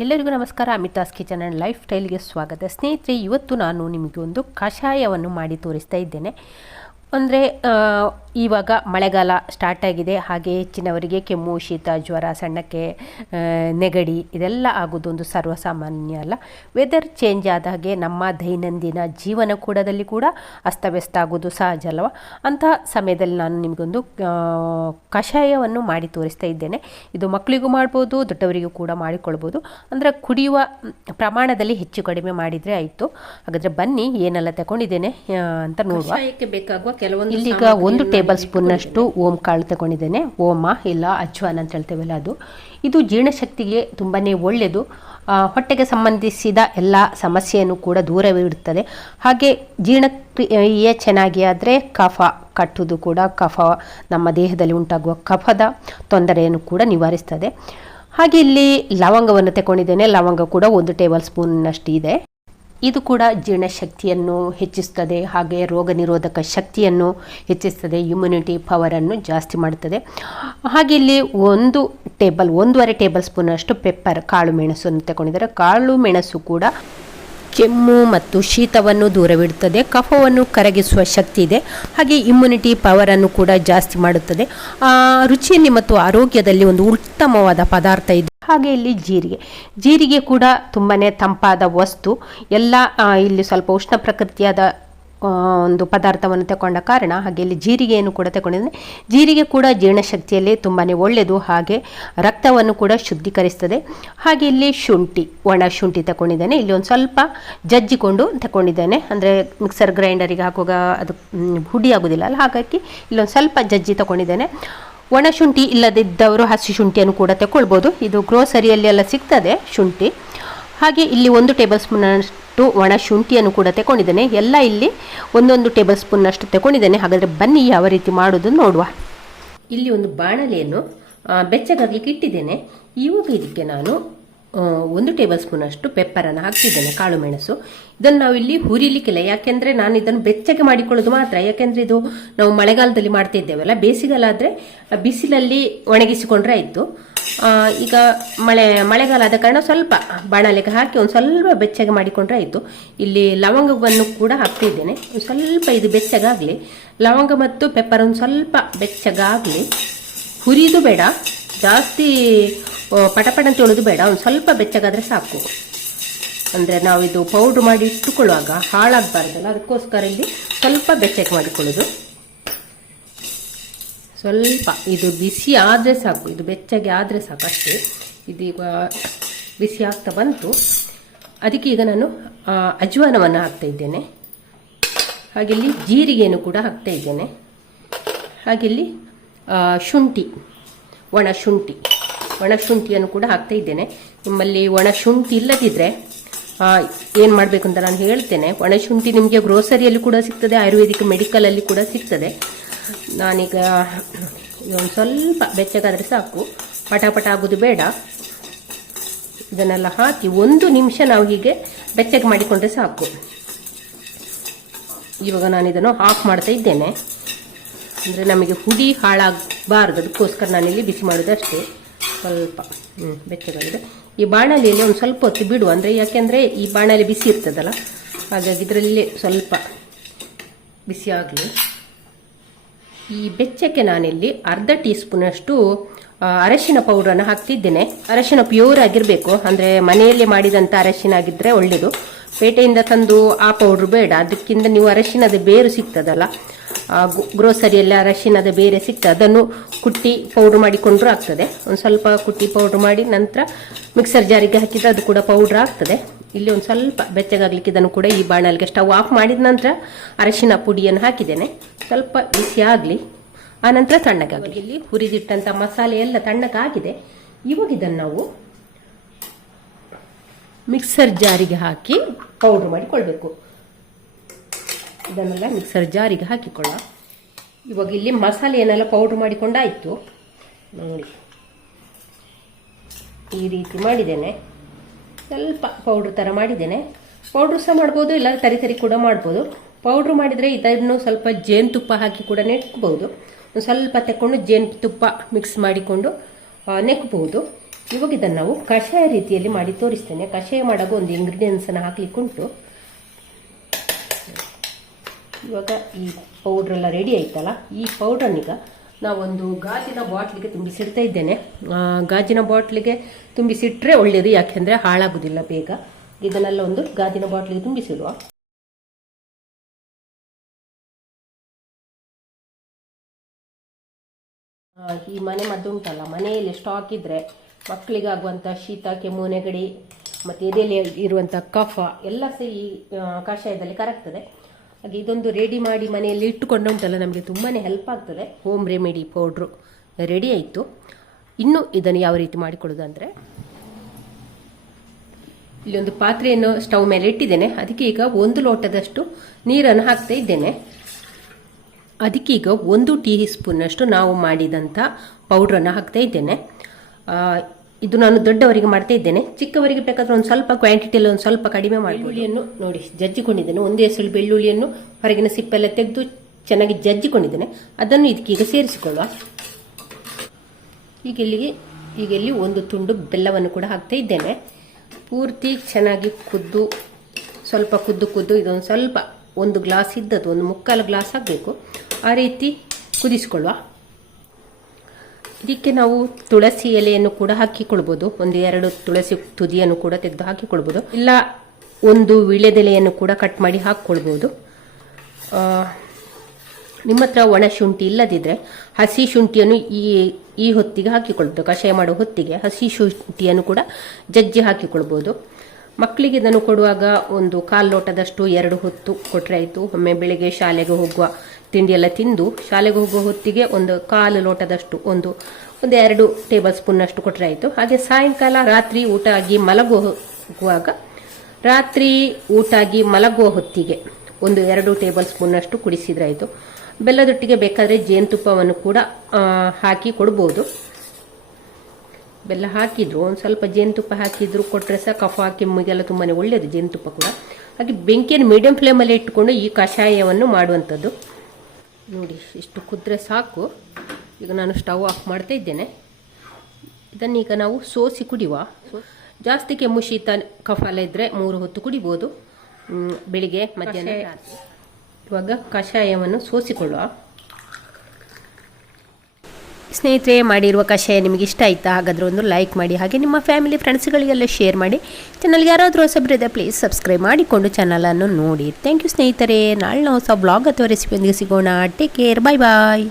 ಎಲ್ಲರಿಗೂ ನಮಸ್ಕಾರ. Amitha's kitchen and life ಸ್ಟೈಲ್ಗೆ ಸ್ವಾಗತ. ಸ್ನೇಹಿತರೆ, ಇವತ್ತು ನಾನು ನಿಮಗೆ ಒಂದು ಕಷಾಯವನ್ನು ಮಾಡಿ ತೋರಿಸ್ತಾ ಇದ್ದೇನೆ. ಅಂದರೆ ಇವಾಗ ಮಳೆಗಾಲ ಸ್ಟಾರ್ಟ್ ಆಗಿದೆ. ಹಾಗೆ ಹೆಚ್ಚಿನವರಿಗೆ ಕೆಮ್ಮು ಶೀತ ಜ್ವರ ಸಣ್ಣಕ್ಕೆ ನೆಗಡಿ ಇದೆಲ್ಲ ಆಗೋದೊಂದು ಸರ್ವಸಾಮಾನ್ಯ ಅಲ್ಲ. ವೆದರ್ ಚೇಂಜ್ ಆದ ಹಾಗೆ ನಮ್ಮ ದೈನಂದಿನ ಜೀವನ ಕೂಡದಲ್ಲಿ ಕೂಡ ಅಸ್ತವ್ಯಸ್ತ ಆಗೋದು ಸಹಜ ಅಲ್ವ? ಅಂತಹ ಸಮಯದಲ್ಲಿ ನಾನು ನಿಮಗೊಂದು ಕಷಾಯವನ್ನು ಮಾಡಿ ತೋರಿಸ್ತಾ ಇದ್ದೇನೆ. ಇದು ಮಕ್ಕಳಿಗೂ ಮಾಡ್ಬೋದು ದೊಡ್ಡವರಿಗೂ ಕೂಡ ಮಾಡಿಕೊಳ್ಬೋದು. ಅಂದರೆ ಕುಡಿಯುವ ಪ್ರಮಾಣದಲ್ಲಿ ಹೆಚ್ಚು ಕಡಿಮೆ ಮಾಡಿದರೆ ಆಯಿತು. ಹಾಗಾದರೆ ಬನ್ನಿ ಏನೆಲ್ಲ ತಗೊಂಡಿದ್ದೇನೆ ಅಂತ ನೋಡುವ. ಬೇಕಾಗುವ ಕೆಲವೊಂದು ಇಲ್ಲಿಗ ಒಂದು ಟೇಬಲ್ ಸ್ಪೂನ್ನಷ್ಟು ಓಮ್ ಕಾಳು ತಗೊಂಡಿದ್ದೇನೆ. ಓಮ, ಇಲ್ಲ ಅಜ್ವಾನ್ ಅಂತ ಹೇಳ್ತೇವಲ್ಲ ಅದು. ಇದು ಜೀರ್ಣಶಕ್ತಿಗೆ ತುಂಬಾ ಒಳ್ಳೆಯದು ಹೊಟ್ಟೆಗೆ ಸಂಬಂಧಿಸಿದ ಎಲ್ಲ ಸಮಸ್ಯೆಯನ್ನು ಕೂಡ ದೂರವಿಡುತ್ತದೆ ಹಾಗೆ ಜೀರ್ಣಕ್ರಿಯೆ ಚೆನ್ನಾಗಿ ಆದರೆ ಕಫ ಕಟ್ಟುವುದು ಕೂಡ, ಕಫ ನಮ್ಮ ದೇಹದಲ್ಲಿ ಉಂಟಾಗುವ ಕಫದ ತೊಂದರೆಯನ್ನು ಕೂಡ ನಿವಾರಿಸ್ತದೆ. ಹಾಗೆ ಇಲ್ಲಿ ಲವಂಗವನ್ನು ತಗೊಂಡಿದ್ದೇನೆ. ಲವಂಗ ಕೂಡ ಒಂದು ಟೇಬಲ್ ಸ್ಪೂನ್ನಷ್ಟು ಇದೆ. ಇದು ಕೂಡ ಜೀರ್ಣಶಕ್ತಿಯನ್ನು ಹೆಚ್ಚಿಸ್ತದೆ, ಹಾಗೆ ರೋಗ ನಿರೋಧಕ ಶಕ್ತಿಯನ್ನು ಹೆಚ್ಚಿಸ್ತದೆ ಇಮ್ಯುನಿಟಿ ಪವರನ್ನು ಜಾಸ್ತಿ ಮಾಡುತ್ತದೆ ಹಾಗೆ ಇಲ್ಲಿ ಒಂದು ಟೇಬಲ್ ಒಂದೂವರೆ ಟೇಬಲ್ ಸ್ಪೂನಷ್ಟು ಪೆಪ್ಪರ್ ಕಾಳು ಮೆಣಸನ್ನು ತಗೊಂಡಿದ್ದಾರೆ. ಕಾಳು ಮೆಣಸು ಕೂಡ ಕೆಮ್ಮು ಮತ್ತು ಶೀತವನ್ನು ದೂರವಿಡುತ್ತದೆ. ಕಫವನ್ನು ಕರಗಿಸುವ ಶಕ್ತಿ ಇದೆ. ಹಾಗೆ ಇಮ್ಯುನಿಟಿ ಪವರನ್ನು ಕೂಡ ಜಾಸ್ತಿ ಮಾಡುತ್ತದೆ. ರುಚಿಯಲ್ಲಿ ಮತ್ತು ಆರೋಗ್ಯದಲ್ಲಿ ಒಂದು ಉತ್ತಮವಾದ ಪದಾರ್ಥ ಇದೆ. ಹಾಗೆ ಇಲ್ಲಿ ಜೀರಿಗೆ. ಜೀರಿಗೆ ಕೂಡ ತುಂಬಾ ತಂಪಾದ ವಸ್ತು. ಎಲ್ಲ ಇಲ್ಲಿ ಸ್ವಲ್ಪ ಉಷ್ಣ ಪ್ರಕೃತಿಯಾದ ಒಂದು ಪದಾರ್ಥವನ್ನು ತಗೊಂಡ ಕಾರಣ, ಹಾಗೆ ಇಲ್ಲಿ ಜೀರಿಗೆಯನ್ನು ಕೂಡ ತಗೊಂಡಿದ್ದೇನೆ ಜೀರಿಗೆ ಕೂಡ ಜೀರ್ಣಶಕ್ತಿಯಲ್ಲಿ ತುಂಬಾ ಒಳ್ಳೆಯದು, ಹಾಗೆ ರಕ್ತವನ್ನು ಕೂಡ ಶುದ್ಧೀಕರಿಸ್ತದೆ. ಹಾಗೆ ಇಲ್ಲಿ ಶುಂಠಿ, ಒಣ ಶುಂಠಿ ತಗೊಂಡಿದ್ದೇನೆ ಇಲ್ಲಿ ಒಂದು ಸ್ವಲ್ಪ ಜಜ್ಜಿಕೊಂಡು ತಗೊಂಡಿದ್ದೇನೆ ಅಂದರೆ ಮಿಕ್ಸರ್ ಗ್ರೈಂಡರಿಗೆ ಹಾಕುವಾಗ ಅದು ಹುಡಿ ಆಗೋದಿಲ್ಲ ಅಲ್ಲ, ಹಾಗಾಗಿ ಇಲ್ಲೊಂದು ಸ್ವಲ್ಪ ಜಜ್ಜಿ ತಗೊಂಡಿದ್ದೇನೆ ಒಣ ಶುಂಠಿ ಇಲ್ಲದಿದ್ದವರು ಹಸಿ ಶುಂಠಿಯನ್ನು ಕೂಡ ತಗೊಳ್ಬೋದು ಇದು ಗ್ರೋಸರಿಯಲ್ಲಿ ಎಲ್ಲ ಸಿಗ್ತದೆ ಶುಂಠಿ. ಹಾಗೆ ಇಲ್ಲಿ ಒಂದು ಟೇಬಲ್ ಸ್ಪೂನಷ್ಟು ಒಣ ಶುಂಠಿಯನ್ನು ಕೂಡ ತಗೊಂಡಿದ್ದೇನೆ ಎಲ್ಲ ಇಲ್ಲಿ ಒಂದೊಂದು ಟೇಬಲ್ ಸ್ಪೂನ್ನಷ್ಟು ತಗೊಂಡಿದ್ದೇನೆ ಹಾಗಾದರೆ ಬನ್ನಿ ಯಾವ ರೀತಿ ಮಾಡೋದು ನೋಡುವ. ಇಲ್ಲಿ ಒಂದು ಬಾಣಲೆಯನ್ನು ಬೆಚ್ಚಗಾಗ್ಲಿಕ್ಕೆ ಇಟ್ಟಿದ್ದೇನೆ. ಇವಾಗ ಇದಕ್ಕೆ ನಾನು ಒಂದು ಟೇಬಲ್ ಸ್ಪೂನ್ ಅಷ್ಟು ಪೆಪ್ಪರನ್ನು ಹಾಕ್ತಿದ್ದೇನೆ, ಕಾಳು ಮೆಣಸು. ಇದನ್ನು ನಾವು ಇಲ್ಲಿ ಹುರಿಲಿಕ್ಕಿಲ್ಲ. ಯಾಕೆಂದರೆ ನಾನು ಇದನ್ನು ಬೆಚ್ಚಗೆ ಮಾಡಿಕೊಳ್ಳೋದು ಮಾತ್ರ. ಯಾಕೆಂದರೆ ಇದು ನಾವು ಮಳೆಗಾಲದಲ್ಲಿ ಮಾಡ್ತಾ ಇದ್ದೇವಲ್ಲ ಬೇಸಿಗೆಲ್ಲ ಆದ್ರೆ ಬಿಸಿಲಲ್ಲಿ ಒಣಗಿಸಿಕೊಂಡ್ರೆ ಆಯ್ತು. ಈಗ ಮಳೆ ಮಳೆಗಾಲ ಆದ ಕಾರಣ ಸ್ವಲ್ಪ ಬಾಣಲೆಗೆ ಹಾಕಿ ಒಂದು ಸ್ವಲ್ಪ ಬೆಚ್ಚಗೆ ಮಾಡಿಕೊಂಡ್ರೆ ಆಯಿತು. ಇಲ್ಲಿ ಲವಂಗವನ್ನು ಕೂಡ ಹಾಕ್ತಿದ್ದೇನೆ. ಒಂದು ಸ್ವಲ್ಪ ಇದು ಬೆಚ್ಚಗಾಗಲಿ. ಲವಂಗ ಮತ್ತು ಪೆಪ್ಪರ್ ಒಂದು ಸ್ವಲ್ಪ ಬೆಚ್ಚಗಾಗಲಿ. ಹುರಿದು ಬೇಡ. ಜಾಸ್ತಿ ಪಟಪಟ ಅಂತ ಹೇಳೋದು ಬೇಡ. ಒಂದು ಸ್ವಲ್ಪ ಬೆಚ್ಚಗಾದರೆ ಸಾಕು. ಅಂದರೆ ನಾವು ಇದು ಪೌಡ್ರ್ ಮಾಡಿ ಇಟ್ಟುಕೊಳ್ಳುವಾಗ ಹಾಳಾಗಬಾರ್ದಲ್ಲ. ಅದಕ್ಕೋಸ್ಕರ ಇಲ್ಲಿ ಸ್ವಲ್ಪ ಬೆಚ್ಚಗೆ ಮಾಡಿಕೊಳ್ಳೋದು. ಸ್ವಲ್ಪ ಇದು ಬಿಸಿ ಆದರೆ ಸಾಕು, ಇದು ಬೆಚ್ಚಗೆ ಆದರೆ ಸಾಕು ಅಷ್ಟೇ. ಇದೀಗ ಬಿಸಿ ಆಗ್ತಾ ಬಂತು. ಅದಕ್ಕೆ ಈಗ ನಾನು ಅಜ್ವಾನವನ್ನು ಹಾಕ್ತಾ ಇದ್ದೇನೆ. ಹಾಗೆ ಇಲ್ಲಿ ಜೀರಿಗೆಯನ್ನು ಕೂಡ ಹಾಕ್ತಾ ಇದ್ದೇನೆ. ಹಾಗೆ ಇಲ್ಲಿ ಶುಂಠಿ ಒಣ ಶುಂಠಿ ಒಣ ಶುಂಠಿಯನ್ನು ಕೂಡ ಹಾಕ್ತಾ ಇದ್ದೇನೆ. ನಿಮ್ಮಲ್ಲಿ ಒಣ ಶುಂಠಿ ಇಲ್ಲದಿದ್ದರೆ ಏನು ಮಾಡಬೇಕು ಅಂತ ನಾನು ಹೇಳ್ತೇನೆ. ಒಣ ಶುಂಠಿ ನಿಮಗೆ ಗ್ರೋಸರಿಯಲ್ಲಿ ಕೂಡ ಸಿಗ್ತದೆ, ಆಯುರ್ವೇದಿಕ್ ಮೆಡಿಕಲಲ್ಲಿ ಕೂಡ ಸಿಗ್ತದೆ. ನಾನೀಗ ಒಂದು ಸ್ವಲ್ಪ ಬೆಚ್ಚಗಾದರೆ ಸಾಕು. ಪಟ ಪಟ ಆಗೋದು ಬೇಡ. ಇದನ್ನೆಲ್ಲ ಹಾಕಿ ಒಂದು ನಿಮಿಷ ನಾವು ಹೀಗೆ ಬೆಚ್ಚಗೆ ಮಾಡಿಕೊಂಡ್ರೆ ಸಾಕು. ಇವಾಗ ನಾನು ಇದನ್ನು ಆಫ್ ಮಾಡ್ತಾ ಇದ್ದೇನೆ. ಅಂದರೆ ನಮಗೆ ಹುಡಿ ಹಾಳಾಗಬಾರ್ದು. ಅದಕ್ಕೋಸ್ಕರ ನಾನಿಲ್ಲಿ ಬಿಸಿ ಮಾಡೋದಷ್ಟೇ. ಸ್ವಲ್ಪ ಹ್ಞೂ ಬೆಚ್ಚಗಾಗಿದೆ. ಈ ಬಾಣಲಿಯಲ್ಲಿ ಒಂದು ಸ್ವಲ್ಪ ಹೊತ್ತು ಬಿಡು. ಅಂದರೆ ಯಾಕೆಂದರೆ ಈ ಬಾಣಲಿ ಬಿಸಿ ಇರ್ತದಲ್ಲ. ಹಾಗಾಗಿ ಇದರಲ್ಲಿ ಸ್ವಲ್ಪ ಬಿಸಿ ಆಗಲಿ. ಈ ಬೆಚ್ಚಕ್ಕೆ ನಾನಿಲ್ಲಿ ಅರ್ಧ ಟೀ ಸ್ಪೂನಷ್ಟು ಅರಶಿನ ಪೌಡ್ರನ್ನು ಹಾಕ್ತಿದ್ದೇನೆ. ಅರಶಿನ ಪ್ಯೂರ್ ಆಗಿರಬೇಕು. ಅಂದರೆ ಮನೆಯಲ್ಲೇ ಮಾಡಿದಂಥ ಅರಶಿನ ಆಗಿದ್ದರೆ ಒಳ್ಳೆಯದು ಪೇಟೆಯಿಂದ ತಂದು ಆ ಪೌಡ್ರ್ ಬೇಡ. ಅದಕ್ಕಿಂತ ನೀವು ಅರಶಿನದ ಬೇರು ಸಿಗ್ತದಲ್ಲ ಗ್ರೋಸರಿಯಲ್ಲಿ ಅರಶಿನದ ಬೇರೆ ಸಿಗ್ತದೆ. ಅದನ್ನು ಕುಟ್ಟಿ ಪೌಡ್ರ್ ಮಾಡಿಕೊಂಡ್ರೂ ಆಗ್ತದೆ. ಒಂದು ಸ್ವಲ್ಪ ಕುಟ್ಟಿ ಪೌಡ್ರ್ ಮಾಡಿ ನಂತರ ಮಿಕ್ಸರ್ ಜಾರಿಗೆ ಹಾಕಿದ್ರೆ ಅದು ಕೂಡ ಪೌಡ್ರ್ ಆಗ್ತದೆ. ಇಲ್ಲಿ ಒಂದು ಸ್ವಲ್ಪ ಬೆಚ್ಚಗಾಗ್ಲಿಕ್ಕೆ ಇದನ್ನು ಕೂಡ ಈ ಬಾಣಲಿಗೆ ಸ್ಟವ್ ಆಫ್ ಮಾಡಿದ ನಂತರ ಅರಶಿನ ಪುಡಿಯನ್ನು ಹಾಕಿದ್ದೇನೆ. ಸ್ವಲ್ಪ ಬಿಸಿ ಆಗಲಿ ಆನಂತರ ತಣ್ಣಗಾಗಲಿ. ಇಲ್ಲಿ ಹುರಿದಿಟ್ಟಂಥ ಮಸಾಲೆ ಎಲ್ಲ ತಣ್ಣಗಾಗಿದೆ. ಇವಾಗ ಇದನ್ನು ನಾವು ಮಿಕ್ಸರ್ ಜಾರಿಗೆ ಹಾಕಿ ಪೌಡ್ರ್ ಮಾಡಿಕೊಳ್ಬೇಕು. ಇದನ್ನೆಲ್ಲ ಮಿಕ್ಸರ್ ಜಾರಿಗೆ ಹಾಕಿಕೊಳ್ಳ ಇವಾಗ ಇಲ್ಲಿ ಮಸಾಲೆ ಏನೆಲ್ಲ ಪೌಡ್ರ್ ಮಾಡಿಕೊಂಡಾಯಿತು? ನೋಡಿ. ಈ ರೀತಿ ಮಾಡಿದ್ದೇನೆ. ಸ್ವಲ್ಪ ಪೌಡ್ರ್ ಥರ ಮಾಡಿದ್ದೇನೆ. ಪೌಡ್ರ್ ಸಹ ಮಾಡ್ಬೋದು ಇಲ್ಲ ತರಿ ತರಿ ಕೂಡ ಮಾಡ್ಬೋದು. ಪೌಡ್ರ್ ಮಾಡಿದರೆ ಇದನ್ನು ಸ್ವಲ್ಪ ಜೇನುತುಪ್ಪ ಹಾಕಿ ಕೂಡ ನೆಟ್ಬೋದು. ಒಂದು ಸ್ವಲ್ಪ ತಗೊಂಡು ಜೇನುತುಪ್ಪ ಮಿಕ್ಸ್ ಮಾಡಿಕೊಂಡು ನೆಕ್ಬೋದು. ಇವಾಗ ಇದನ್ನು ನಾವು ಕಷಾಯ ರೀತಿಯಲ್ಲಿ ಮಾಡಿ ತೋರಿಸ್ತೇನೆ. ಕಷಾಯ ಮಾಡಾಗ ಒಂದು ಇಂಗ್ರೀಡಿಯೆಂಟ್ಸನ್ನು ಹಾಕಲಿಕ್ಕುಂಟು. ಇವಾಗ ಈ ಪೌಡ್ರ್ ಎಲ್ಲ ರೆಡಿ ಆಯ್ತಲ್ಲ, ಈ ಪೌಡ್ರನ್ನೀಗ ನಾವೊಂದು ಗಾಜಿನ ಬಾಟ್ಲಿಗೆ ತುಂಬಿಸಿಡ್ತಾ ಇದ್ದೇನೆ. ಗಾಜಿನ ಬಾಟ್ಲಿಗೆ ತುಂಬಿಸಿಟ್ರೆ ಒಳ್ಳೆಯದು ಯಾಕೆಂದರೆ ಹಾಳಾಗೋದಿಲ್ಲ ಬೇಗ. ಇದನ್ನೆಲ್ಲ ಒಂದು ಗಾಜಿನ ಬಾಟ್ಲಿಗೆ ತುಂಬಿಸಿಡುವ. ಈ ಮನೆ ಮದ್ದು ಉಂಟಲ್ಲ ಮನೆಯಲ್ಲಿ ಸ್ಟಾಕ್ ಇದ್ದರೆ ಮಕ್ಕಳಿಗಾಗುವಂಥ ಶೀತ, ಕೆಮ್ಮು, ನೆಗಡಿ, ಮತ್ತು ಎದೆಯಲ್ಲಿ ಇರುವಂಥ ಕಫ ಎಲ್ಲ ಸಹ ಈ ಕಷಾಯದಲ್ಲಿ ಕರಗ್ತದೆ. ಹಾಗೆ ಇದೊಂದು ರೆಡಿ ಮಾಡಿ ಮನೆಯಲ್ಲಿ ಇಟ್ಟುಕೊಂಡು ಉಂಟಲ್ಲ, ನಮಗೆ ತುಂಬಾ ಹೆಲ್ಪ್ ಆಗ್ತದೆ. ಹೋಮ್ ರೆಮಿಡಿ ಪೌಡ್ರು ರೆಡಿ ಆಯಿತು. ಇನ್ನು ಇದನ್ನು ಯಾವ ರೀತಿ ಮಾಡಿಕೊಳ್ಳೋದು ಅಂದರೆ, ಇಲ್ಲಿ ಒಂದು ಪಾತ್ರೆಯನ್ನು ಸ್ಟವ್ ಮೇಲೆ ಇಟ್ಟಿದ್ದೇನೆ. ಅದಕ್ಕೆ ಈಗ ಒಂದು ಲೋಟದಷ್ಟು ನೀರನ್ನು ಹಾಕ್ತಾ ಇದ್ದೇನೆ. ಅದಕ್ಕೀಗ ಒಂದು ಟೀ ಸ್ಪೂನಷ್ಟು ನಾವು ಮಾಡಿದಂಥ ಪೌಡ್ರನ್ನು ಹಾಕ್ತಾ ಇದ್ದೇನೆ. ಇದು ನಾನು ದೊಡ್ಡವರಿಗೆ ಮಾಡ್ತಾ ಇದ್ದೇನೆ. ಚಿಕ್ಕವರಿಗೆ ಬೇಕಾದ್ರೆ ಒಂದು ಸ್ವಲ್ಪ ಕ್ವಾಂಟಿಟಿಯಲ್ಲಿ ಒಂದು ಸ್ವಲ್ಪ ಕಡಿಮೆ ಮಾಡಿ ಬೆಳ್ಳುಳ್ಳಿಯನ್ನು ನೋಡಿ, ಜಜ್ಜಿಕೊಂಡಿದ್ದೇನೆ. ಒಂದೇ ಸಲ ಬೆಳ್ಳುಳ್ಳಿಯನ್ನು ಹೊರಗಿನ ಸಿಪ್ಪೆಲ್ಲ ತೆಗೆದು ಚೆನ್ನಾಗಿ ಜಜ್ಜಿಕೊಂಡಿದ್ದೇನೆ. ಅದನ್ನು ಇದಕ್ಕೀಗ ಸೇರಿಸಿಕೊಳ್ಳುವ. ಈಗ ಇಲ್ಲಿಗೆ, ಈಗ ಇಲ್ಲಿ ಒಂದು ತುಂಡು ಬೆಲ್ಲವನ್ನು ಕೂಡ ಹಾಕ್ತಾ ಇದ್ದೇನೆ. ಪೂರ್ತಿ ಚೆನ್ನಾಗಿ ಕುದ್ದು, ಸ್ವಲ್ಪ ಕುದ್ದು ಕುದ್ದು, ಇದೊಂದು ಸ್ವಲ್ಪ ಒಂದು ಗ್ಲಾಸ್ ಇದ್ದದ್ದು, ಒಂದು ಮುಕ್ಕಾಲು ಗ್ಲಾಸ್ ಆಗಬೇಕು ಆ ರೀತಿ ಕುದಿಸ್ಕೊಳ್ಳುವ. ಇದಕ್ಕೆ ನಾವು ತುಳಸಿ ಎಲೆಯನ್ನು ಕೂಡ ಹಾಕಿಕೊಳ್ಬೋದು. ಒಂದು ಎರಡು ತುಳಸಿ ತುದಿಯನ್ನು ಕೂಡ ತೆಗೆದು ಹಾಕಿಕೊಳ್ಬೋದು. ಇಲ್ಲ, ಒಂದು ವಿಳೆದೆಲೆಯನ್ನು ಕೂಡ ಕಟ್ ಮಾಡಿ ಹಾಕ್ಕೊಳ್ಬೋದು. ನಿಮ್ಮ ಹತ್ರ ಒಣ ಶುಂಠಿ ಇಲ್ಲದಿದ್ದರೆ ಹಸಿ ಶುಂಠಿಯನ್ನು ಈ ಈ ಹೊತ್ತಿಗೆ ಹಾಕಿಕೊಳ್ಬೋದು. ಕಷಾಯ ಮಾಡೋ ಹೊತ್ತಿಗೆ ಹಸಿ ಶುಂಠಿಯನ್ನು ಕೂಡ ಜಜ್ಜಿ ಹಾಕಿಕೊಳ್ಬೋದು. ಮಕ್ಕಳಿಗೆ ಇದನ್ನು ಕೊಡುವಾಗ ಒಂದು ಕಾಲು ಲೋಟದಷ್ಟು ಎರಡು ಹೊತ್ತು ಕೊಟ್ಟರೆ ಆಯಿತು. ಒಮ್ಮೆ ಬೆಳಿಗ್ಗೆ ಶಾಲೆಗೆ ಹೋಗುವ ತಿಂಡಿ ಎಲ್ಲ ತಿಂದು ಶಾಲೆಗೆ ಹೋಗುವ ಹೊತ್ತಿಗೆ ಒಂದು ಕಾಲು ಲೋಟದಷ್ಟು ಒಂದು ಒಂದು ಎರಡು ಟೇಬಲ್ ಸ್ಪೂನ್ನಷ್ಟು ಕೊಟ್ಟರೆ ಆಯಿತು. ಹಾಗೆ ಸಾಯಂಕಾಲ ರಾತ್ರಿ ಊಟ ಆಗಿ ಮಲಗುವಾಗ ರಾತ್ರಿ ಊಟ ಆಗಿ ಮಲಗುವ ಹೊತ್ತಿಗೆ ಒಂದು ಎರಡು ಟೇಬಲ್ ಸ್ಪೂನ್ನಷ್ಟು ಅಷ್ಟು ಆಯಿತು. ಬೆಲ್ಲದೊಟ್ಟಿಗೆ ಬೇಕಾದರೆ ಜೇನುತುಪ್ಪವನ್ನು ಕೂಡ ಹಾಕಿ ಕೊಡ್ಬೋದು. ಬೆಲ್ಲ ಹಾಕಿದ್ರು. ಒಂದು ಸ್ವಲ್ಪ ಜೇನುತುಪ್ಪ ಹಾಕಿದ್ರು. ಕೊಟ್ಟರೆ ಸಹ ಕಫ ಕೆಮ್ಮಿಗೆಲ್ಲ ತುಂಬಾ ಒಳ್ಳೆಯದು ಜೇನುತುಪ್ಪ ಕೂಡ. ಹಾಗೆ ಬೆಂಕಿಯನ್ನು ಮೀಡಿಯಂ ಫ್ಲೇಮಲ್ಲಿ ಇಟ್ಟುಕೊಂಡು ಈ ಕಷಾಯವನ್ನು ಮಾಡುವಂಥದ್ದು. ನೋಡಿ ಇಷ್ಟು ಕುದ್ರೆ ಸಾಕು. ಈಗ ನಾನು ಸ್ಟವ್ ಆಫ್ ಮಾಡ್ತಾ ಇದ್ದೇನೆ. ಇದನ್ನೀಗ ನಾವು ಸೋಸಿ ಕುಡಿಯುವ. ಜಾಸ್ತಿ ಕೆಮ್ಮು ಶೀತ ಕಫ ಎಲ್ಲ ಇದ್ದರೆ ಮೂರು ಹೊತ್ತು ಕುಡಿಬೋದು. ಬೆಳಿಗ್ಗೆ ಮಧ್ಯಾಹ್ನ ಇವಾಗ ಕಷಾಯವನ್ನು ಸೋಸಿಕೊಳ್ಳುವ. ಸ್ನೇಹಿತರೆ, ಮಾಡಿರುವ ಕಷಾಯ ನಿಮಗೆ ಇಷ್ಟ ಆಯಿತಾ? ಹಾಗಾದರೆ ಒಂದು ಲೈಕ್ ಮಾಡಿ, ಹಾಗೆ ನಿಮ್ಮ ಫ್ಯಾಮಿಲಿ ಫ್ರೆಂಡ್ಸ್ಗಳಿಗೆಲ್ಲ ಶೇರ್ ಮಾಡಿ. ಚಾನಲ್ಗೆ ಯಾರಾದರೂ ಹೊಸಬ್ರಿದೆ ಪ್ಲೀಸ್ ಸಬ್ಸ್ಕ್ರೈಬ್ ಮಾಡಿಕೊಂಡು ಚಾನಲನ್ನು ನೋಡಿ. ಥ್ಯಾಂಕ್ ಯು ಸ್ನೇಹಿತರೆ. ನಾಳೆ ನಾವು ಹೊಸ ಬ್ಲಾಗ್ ಅಥವಾ ರೆಸಿಪಿಯೊಂದಿಗೆ ಸಿಗೋಣ. ಟೇಕ್ ಕೇರ್ ಬಾಯ್ ಬಾಯ್